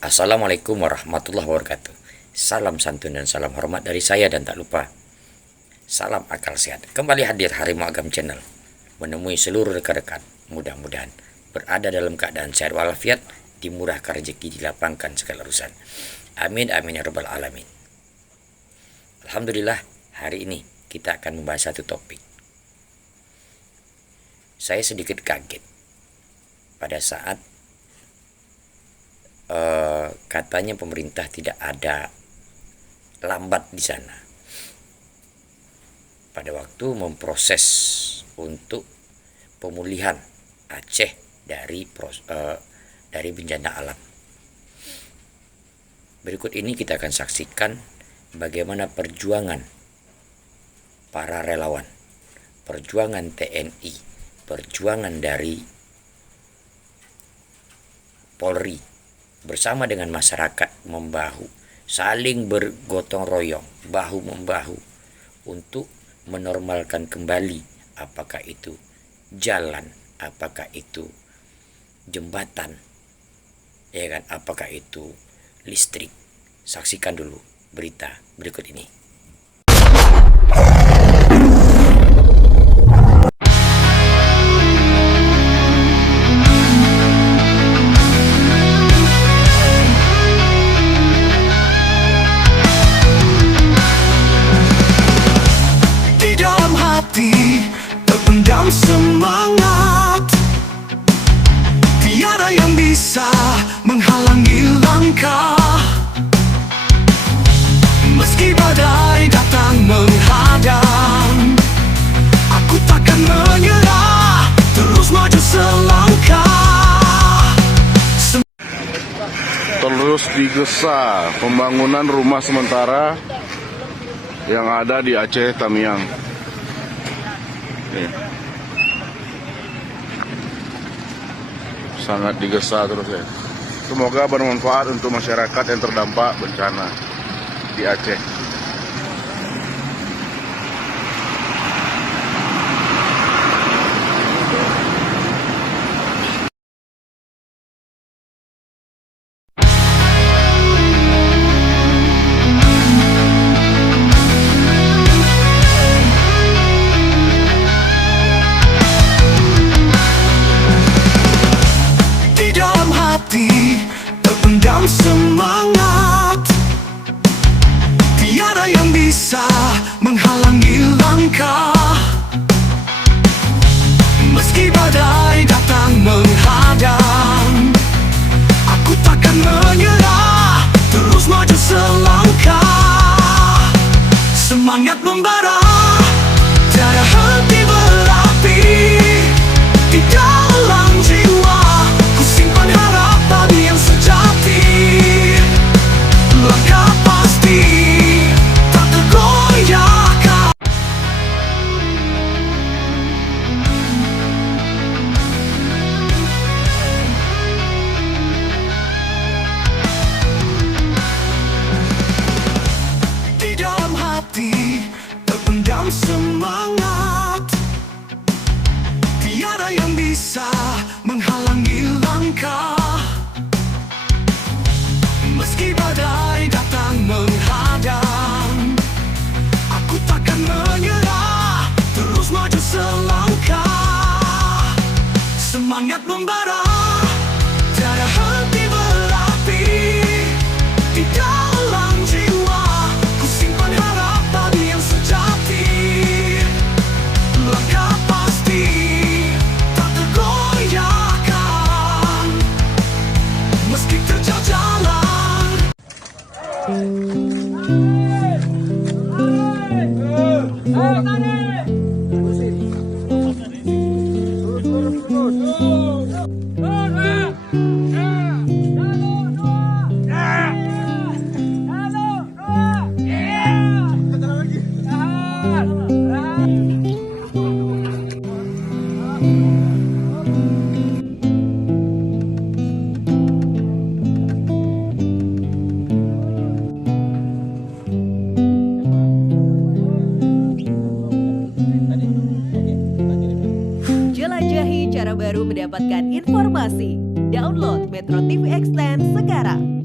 Assalamualaikum warahmatullahi wabarakatuh. Salam santun dan salam hormat dari saya, dan tak lupa salam akal sehat. Kembali hadir Harimau Agam Channel menemui seluruh rekan-rekan. Mudah-mudahan berada dalam keadaan sehat walafiat, dimurahkan rezeki, dilapangkan segala urusan. Amin amin ya rabbal alamin. Alhamdulillah, hari ini kita akan membahas satu topik. Saya sedikit kaget pada saat katanya pemerintah tidak ada lambat di sana pada waktu memproses untuk pemulihan Aceh dari bencana alam. Berikut ini kita akan saksikan bagaimana perjuangan para relawan, perjuangan TNI, perjuangan dari Polri bersama dengan masyarakat membahu, saling bergotong royong, bahu-membahu untuk menormalkan kembali, apakah itu jalan, apakah itu jembatan, ya kan, apakah itu listrik. Saksikan dulu berita berikut ini. Terpendam semangat, tiada yang bisa menghalangi langkah. Meski badai datang menghadang, aku takkan menyerah, terus maju selangkah. Terus digesa pembangunan rumah sementara yang ada di Aceh Tamiang. Sangat digesa terus ya. Semoga bermanfaat untuk masyarakat yang terdampak bencana di Aceh. Terpendam semangat, tiada yang bisa menghalangi langkah. Meski badai datang menghadang, aku takkan menyerah, terus maju selangkah. Semangat membara, tiada henti berapi di dalam jiwa. Ku simpan harapan yang sejati, langkah pasti tak tergoyahkan. Di dalam hati terpendam semangat, tiada yang bisa menghalangi langkah. Meski badai datang menghadang, aku takkan menyerah, terus maju selangkah. Semangat membara, tiada henti berapi di dalam jiwa. Ku simpan harapan yang sejati, langkah pasti tak tergoyahkan. Meski terjal jalan, jelajahi cara baru mendapatkan informasi. Download Metro TV Extend sekarang.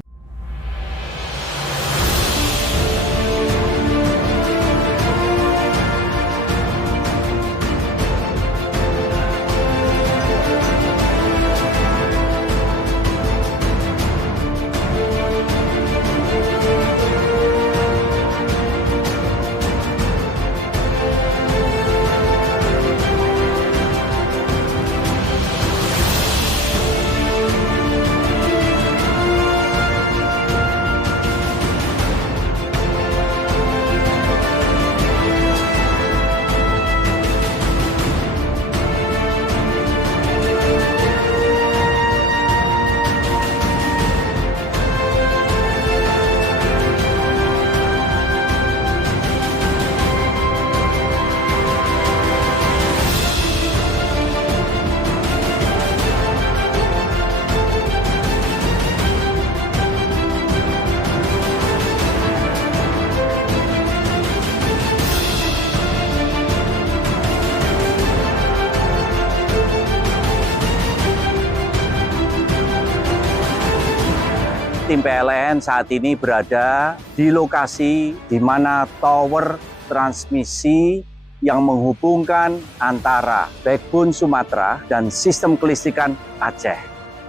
tim PLN saat ini berada di lokasi di mana tower transmisi yang menghubungkan antara backbone Sumatera dan sistem kelistrikan Aceh.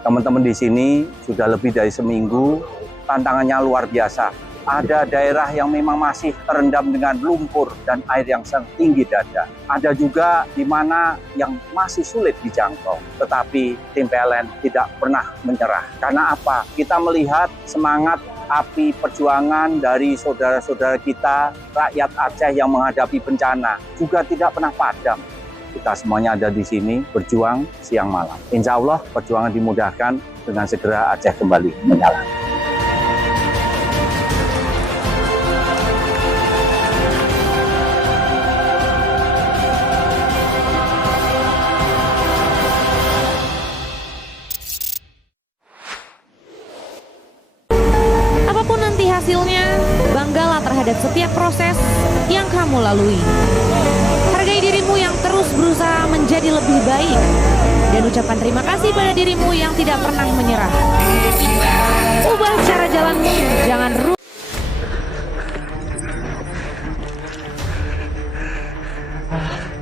Teman-teman di sini sudah lebih dari seminggu, tantangannya luar biasa. Ada daerah yang memang masih terendam dengan lumpur dan air yang sangat tinggi dada. Ada juga di mana yang masih sulit dijangkau. Tetapi tim PLN tidak pernah menyerah. Karena apa? Kita melihat semangat api perjuangan dari saudara-saudara kita, rakyat Aceh yang menghadapi bencana, juga tidak pernah padam. Kita semuanya ada di sini berjuang siang malam. Insya Allah perjuangan dimudahkan dengan segera Aceh kembali menyala. Apapun nanti hasilnya, banggalah terhadap setiap proses yang kamu lalui. Hargai dirimu yang terus berusaha menjadi lebih baik. Dan ucapkan terima kasih pada dirimu yang tidak pernah menyerah. Ubah cara jalanmu, jangan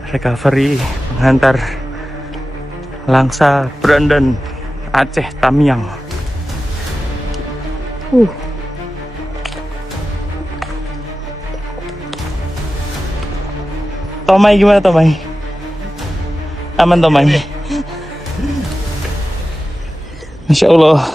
recovery mengantar Langsa Brandon Aceh Tamiang. Tomai gimana Tomai? Aman Tomai? Masya Allah.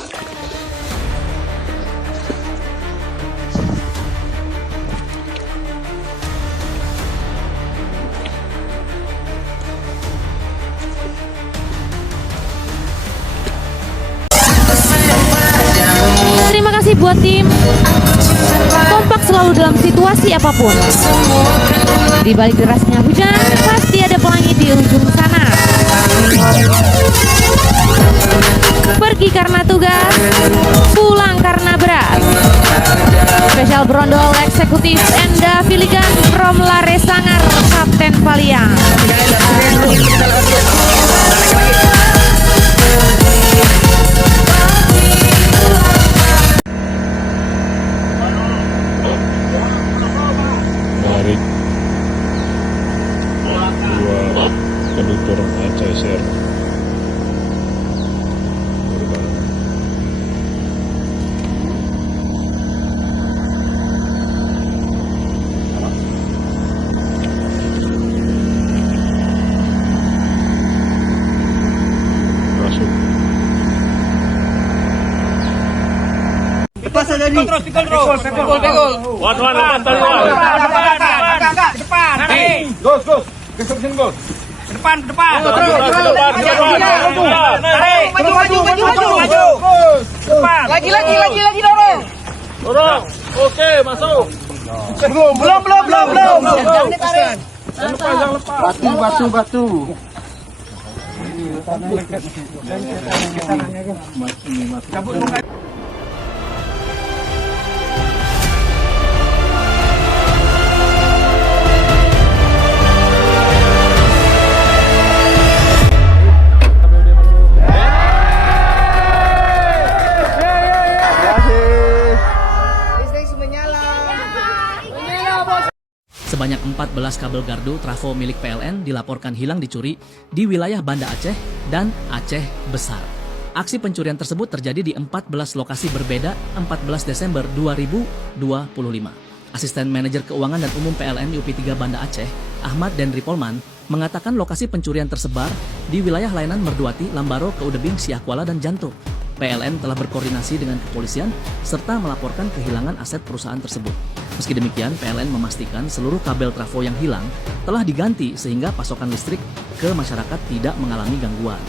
Terima kasih buat tim kompak selalu dalam situasi apapun. Di balik derasnya hujan, pasti ada pelangi di ujung sana. Pergi karena tugas, pulang karena berat. Spesial Brondol Eksekutif Enda Filigan from Lare Sangar, Kapten Paliang. Menarik dua konduktor Aceh Share. Masuk. Lagi dorong. Oke, masuk. Belum. Jangan ditarik. Batu. Sebanyak 14 kabel gardu trafo milik PLN dilaporkan hilang dicuri di wilayah Banda Aceh dan Aceh Besar. Aksi pencurian tersebut terjadi di 14 lokasi berbeda 14 Desember 2025. Asisten Manajer Keuangan dan Umum PLN UP3 Banda Aceh, Ahmad Denri Polman, mengatakan lokasi pencurian tersebar di wilayah layanan Merduati, Lambaro, Keudebing, Siakuala, dan Janto. PLN telah berkoordinasi dengan kepolisian serta melaporkan kehilangan aset perusahaan tersebut. Meski demikian, PLN memastikan seluruh kabel trafo yang hilang telah diganti sehingga pasokan listrik ke masyarakat tidak mengalami gangguan.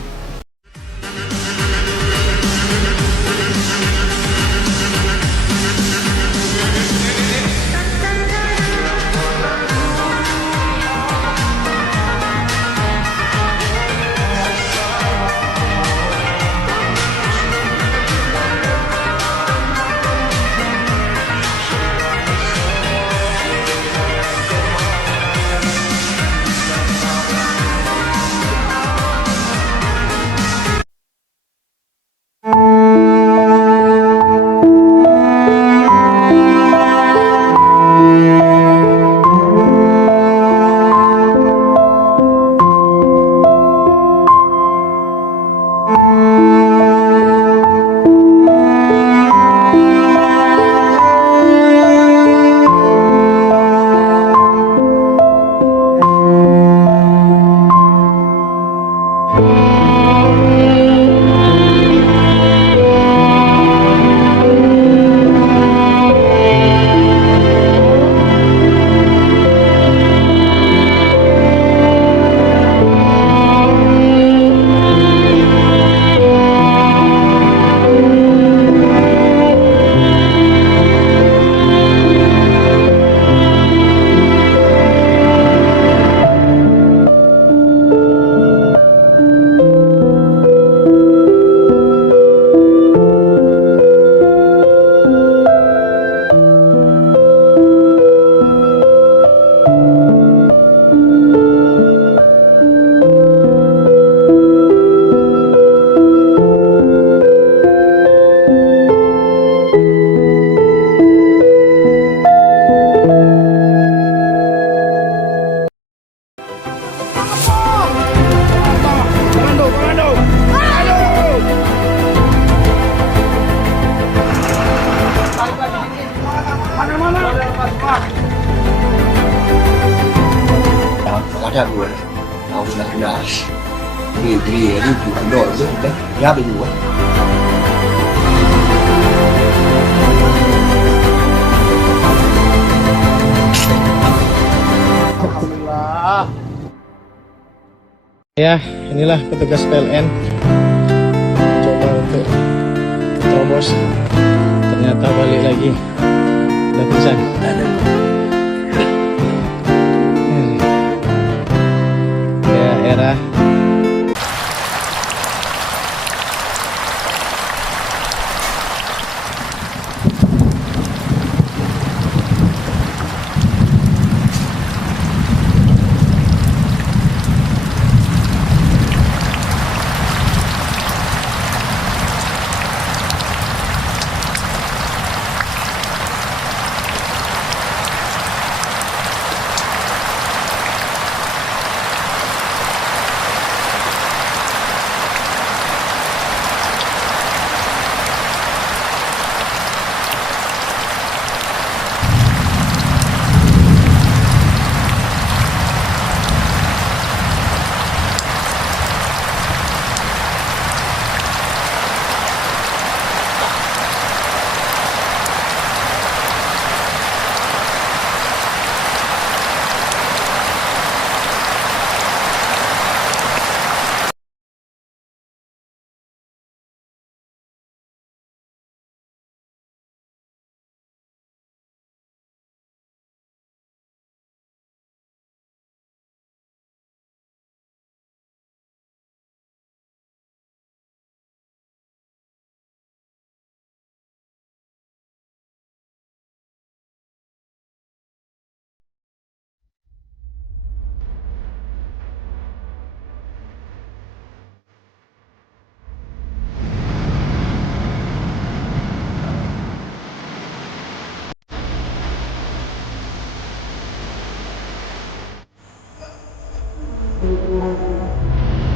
Beli ni $2 je dah. Ya beli buat. Alhamdulillah. Ya, inilah petugas PLN coba untuk terobos, ternyata balik lagi letusan. Daerah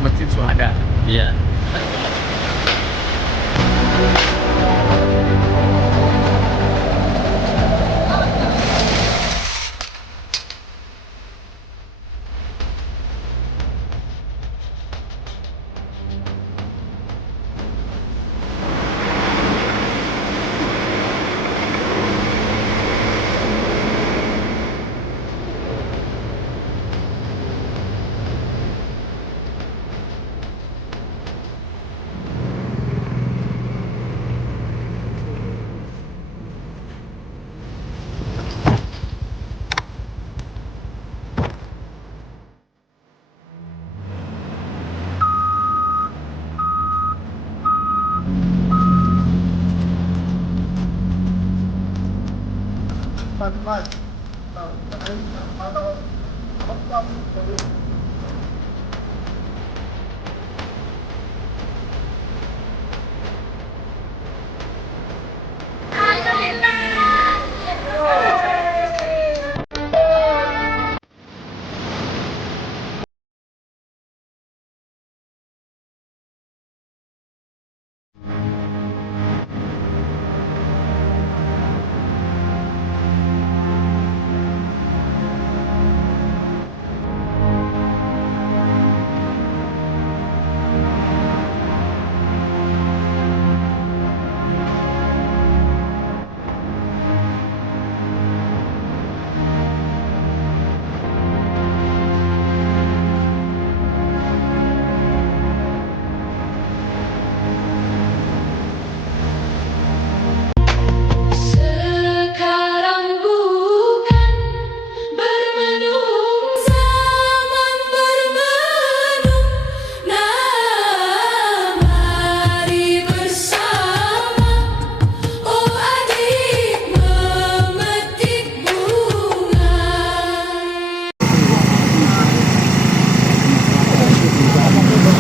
Masjid Syuhada. Iya.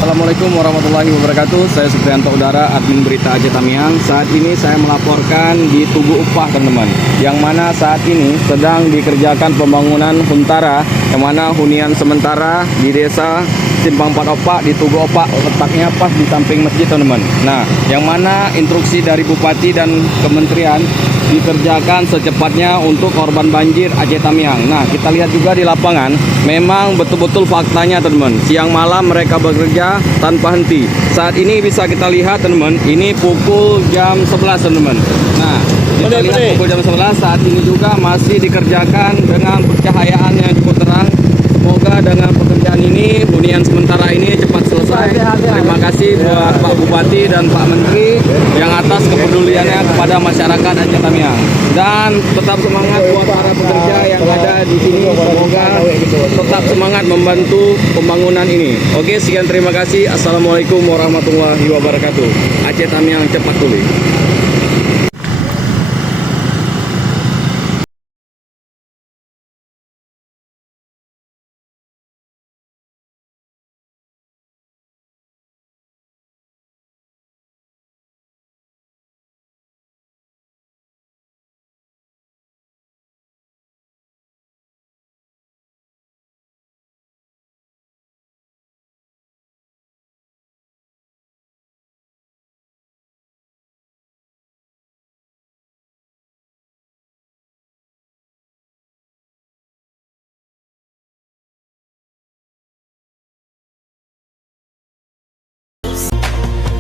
Assalamualaikum warahmatullahi wabarakatuh. Saya Supriyanto Udara, admin berita Aceh Tamiang. Saat ini saya melaporkan di Tugu Upah, teman-teman, yang mana saat ini sedang dikerjakan pembangunan huntara, yang mana hunian sementara di desa Simpang 4 Opak di Tugu Opak, letaknya pas di samping masjid teman-teman. Nah, yang mana instruksi dari Bupati dan Kementerian dikerjakan secepatnya untuk korban banjir Aceh Tamiang. Nah, kita lihat juga di lapangan, memang betul-betul faktanya teman-teman. Siang malam mereka bekerja tanpa henti. Saat ini bisa kita lihat teman-teman, ini pukul jam 11 teman-teman. Nah, kita lihat pukul jam 11 saat ini juga masih dikerjakan dengan pencahayaan yang cukup terang. Semoga dengan pekerjaan ini, hunian sementara ini cepat selesai. Terima kasih buat Pak Bupati dan Pak Menteri yang atas kepeduliannya kepada masyarakat Aceh Tamiang. Dan tetap semangat buat para pekerja yang ada di sini. Semoga tetap semangat membantu pembangunan ini. Oke, sekian terima kasih. Assalamualaikum warahmatullahi wabarakatuh. Aceh Tamiang cepat pulih.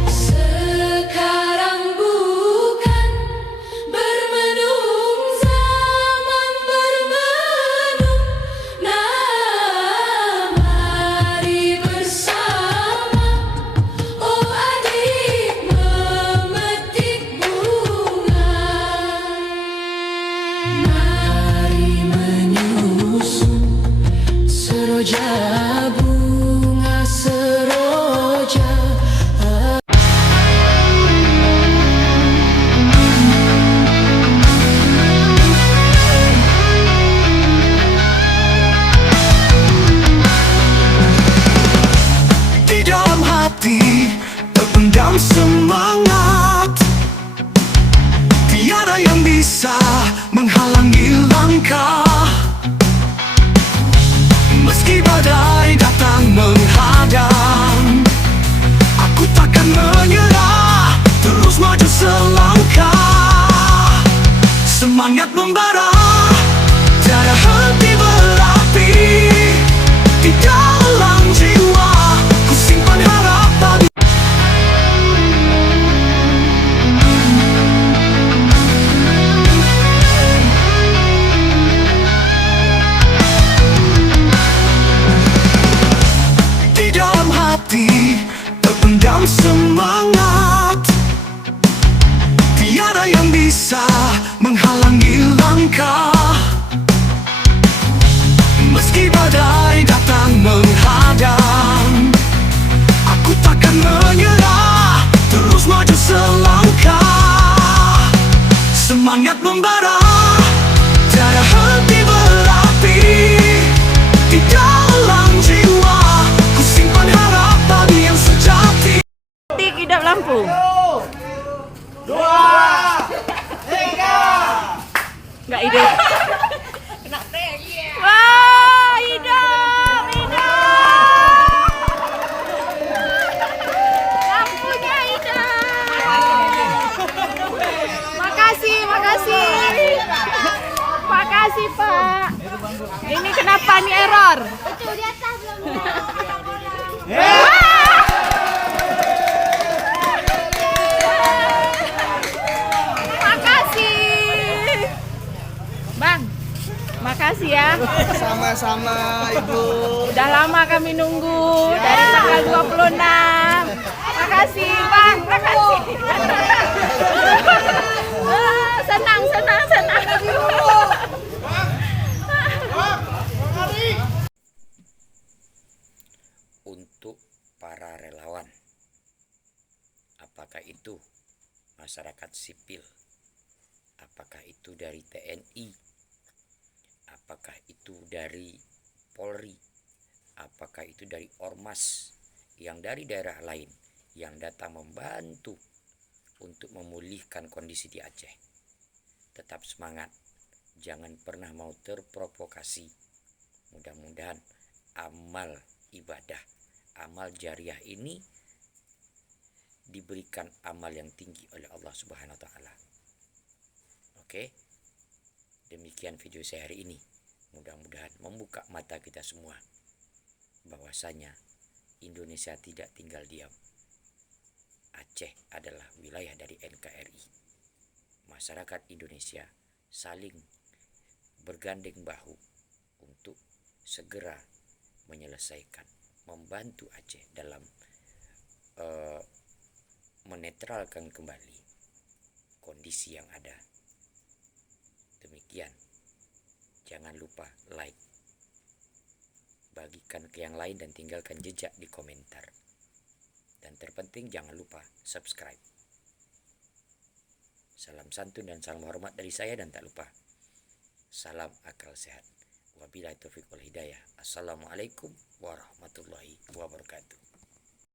Sekarang bukan bermenung zaman bermenung. Nah, mari bersama, oh adik, memetik bunga. Mari menyusun seroja bunga seroja. Di dalam hati terpendam semangat, tiada yang bisa menghalangi langkah. Meski badai datang menghadang, aku takkan menyerah, terus maju selangkah. Semangat membara, tiada henti berapi. Di dalam jiwa, ku simpan harapan. Di dalam hati terpendam semangat, tiada yang bisa menghalangi langkah. Meski badai datang menghadang, aku takkan menyerah, terus maju selangkah. Semangat membara, tiada henti berapi. Di dalam jiwa, ku simpan harapan yang sejati. Hidup Lampung. Nggak hidup. Wah, hidup, hidup. Lampunya hidup. Makasih, makasih. Makasih, Pak. Ini kenapa nih error? Itu di atas belum. Makasih. Bang, makasih ya. Sama-sama Ibu. Udah lama kami nunggu dari tanggal 26. Makasih, Bang. Makasih. Senang, senang, senang. Untuk para relawan, apakah itu masyarakat sipil, apakah itu dari TNI, apakah itu dari Polri, apakah itu dari Ormas yang dari daerah lain yang datang membantu untuk memulihkan kondisi di Aceh. Tetap semangat, jangan pernah mau terprovokasi. Mudah-mudahan amal ibadah amal jariah ini diberikan amal yang tinggi oleh Allah Subhanahu wa taala. Oke. Demikian video saya hari ini. Mudah-mudahan membuka mata kita semua bahwasanya Indonesia tidak tinggal diam. Aceh adalah wilayah dari NKRI. Masyarakat Indonesia saling bergandeng bahu untuk segera menyelesaikan, membantu Aceh dalam menetralkan kembali kondisi yang ada. Demikian. Jangan lupa like, bagikan ke yang lain dan tinggalkan jejak di komentar. Dan terpenting jangan lupa subscribe. Salam santun dan salam hormat dari saya, dan tak lupa salam akal sehat. Wabillahi taufiq wal hidayah. Assalamualaikum warahmatullahi wabarakatuh.